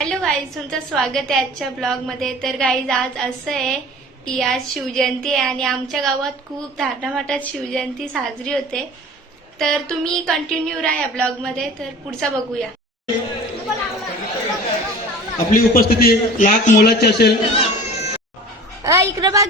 Hello guys, तुमचं स्वागत आहे आजच्या ब्लॉगमध्ये. तर गाईज आज असं आहे की आज शिवजयंती आहे आणि आमच्या गावात खूप थाटामाटात शिवजयंती साजरी होते. तर तुम्ही कंटिन्यू राहा या ब्लॉगमध्ये. तर पुढचा बघूया. आपली उपस्थिती लाख मोलाची असेल. इकडे बघ.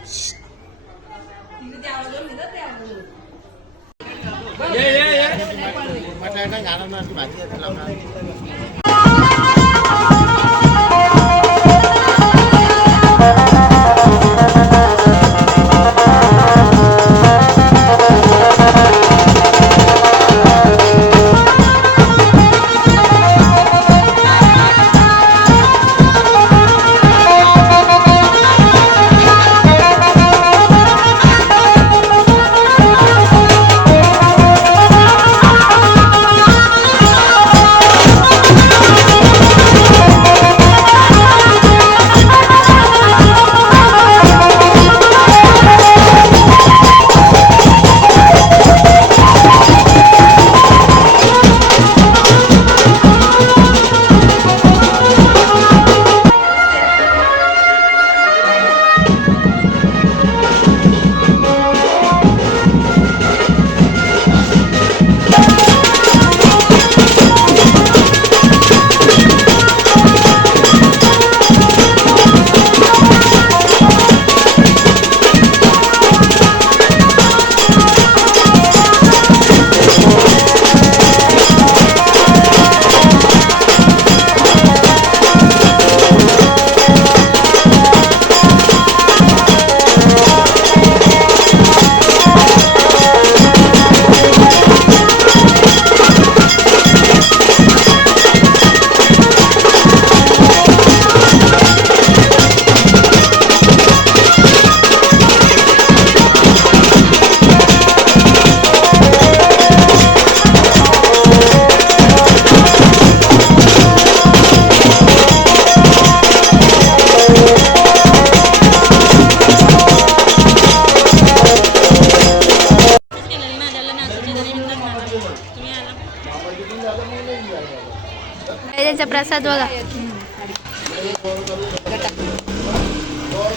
त्याचा प्रसाद बघा.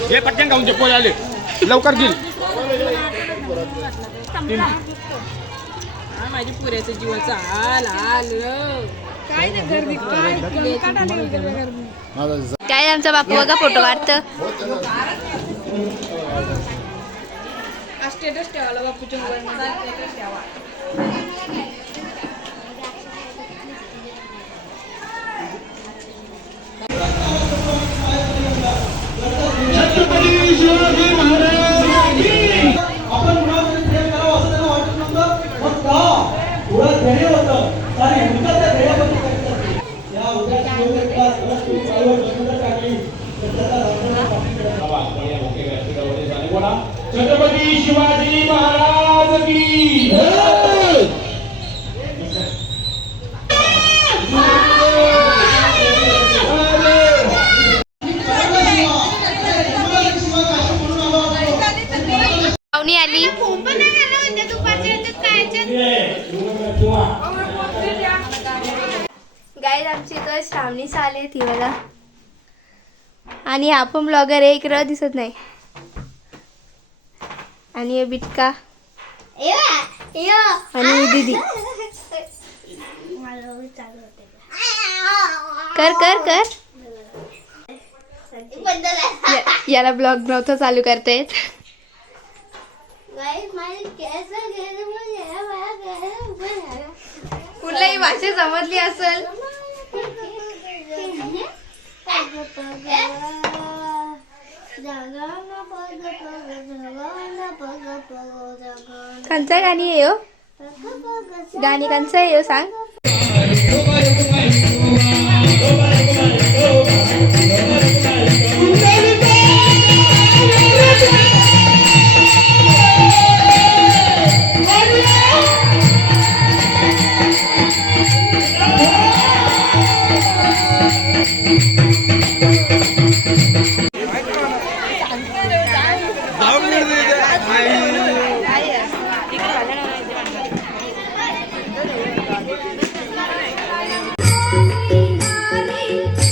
हे पटकन खाऊन पोळ आले लवकर घेईल. माझी पुऱ्याचं जीवाचं हाल हाल काय नाही गर्दी काय आमचा बापू बघा फोटो काढत. स्टेटस ठेवायला बापूच्या स्टेटस ठेवा. छत्रपती शिवाजी महाराज. आपण मुलामध्ये प्रेम करावं असं त्यांना वाटत नव्हतं. मग का थोडं ध्येय होतं आणि उद्या त्या ध्येयाबद्दल करतात. या उद्याच्या निवडणुकीत परत तुम्ही चालवत बंद टाकली तर त्याचा छत्रपती शिवाजी महाराज की पाहुणी आली. गाईज आमची इथं श्रावणी आले ती मला आणि हा पण ब्लॉगर आहे. इकडं दिसत नाही. आणि हे बिटका आणि दीदी. कर कर कर. याला ब्लॉग नव्हतं चालू करता येत. कुठलाही भाषा समजली असेल. कंचा गाणी आहे हो. गाणी कंचा आहे हो सांग.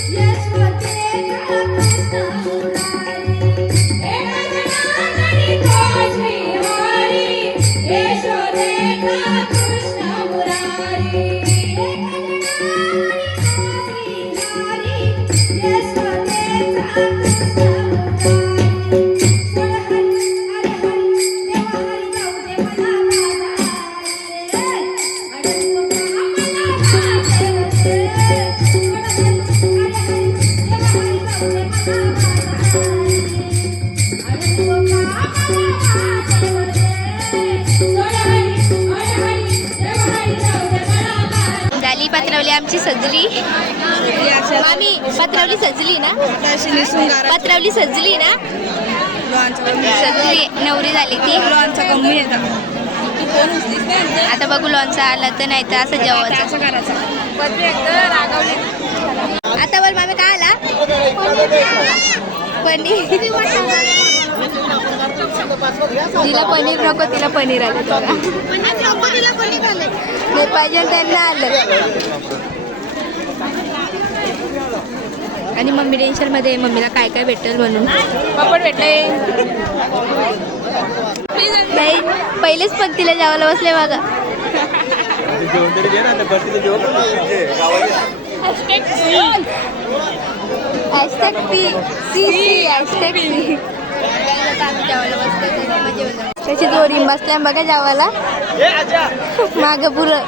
Yes. आमची सजली मामी पत्रावली सजली ना पत्रावली सजली ना सजली नवरी झाली ती कमी येतात तू फोन उचलीस नाही आता बघू लॉनचा आला तर नाही तर असं जेवायचं असं करायचं पत्नी एकदा रागावली आता बोल मामी काय आला पनीर तिला पनीर नको तिला पनीर आलं नाही पाहिजे त्यांना आलं आणि मम्मी टेन्शन मध्ये आहे, मम्मीला काय काय भेटेल म्हणून पापड भेटले नाही पहिलेच पंक्तीला जेवायला बसले बघा hashtag P C C hashtag P त्याची दोरी बसल्या बघा जेवायला माग पुरं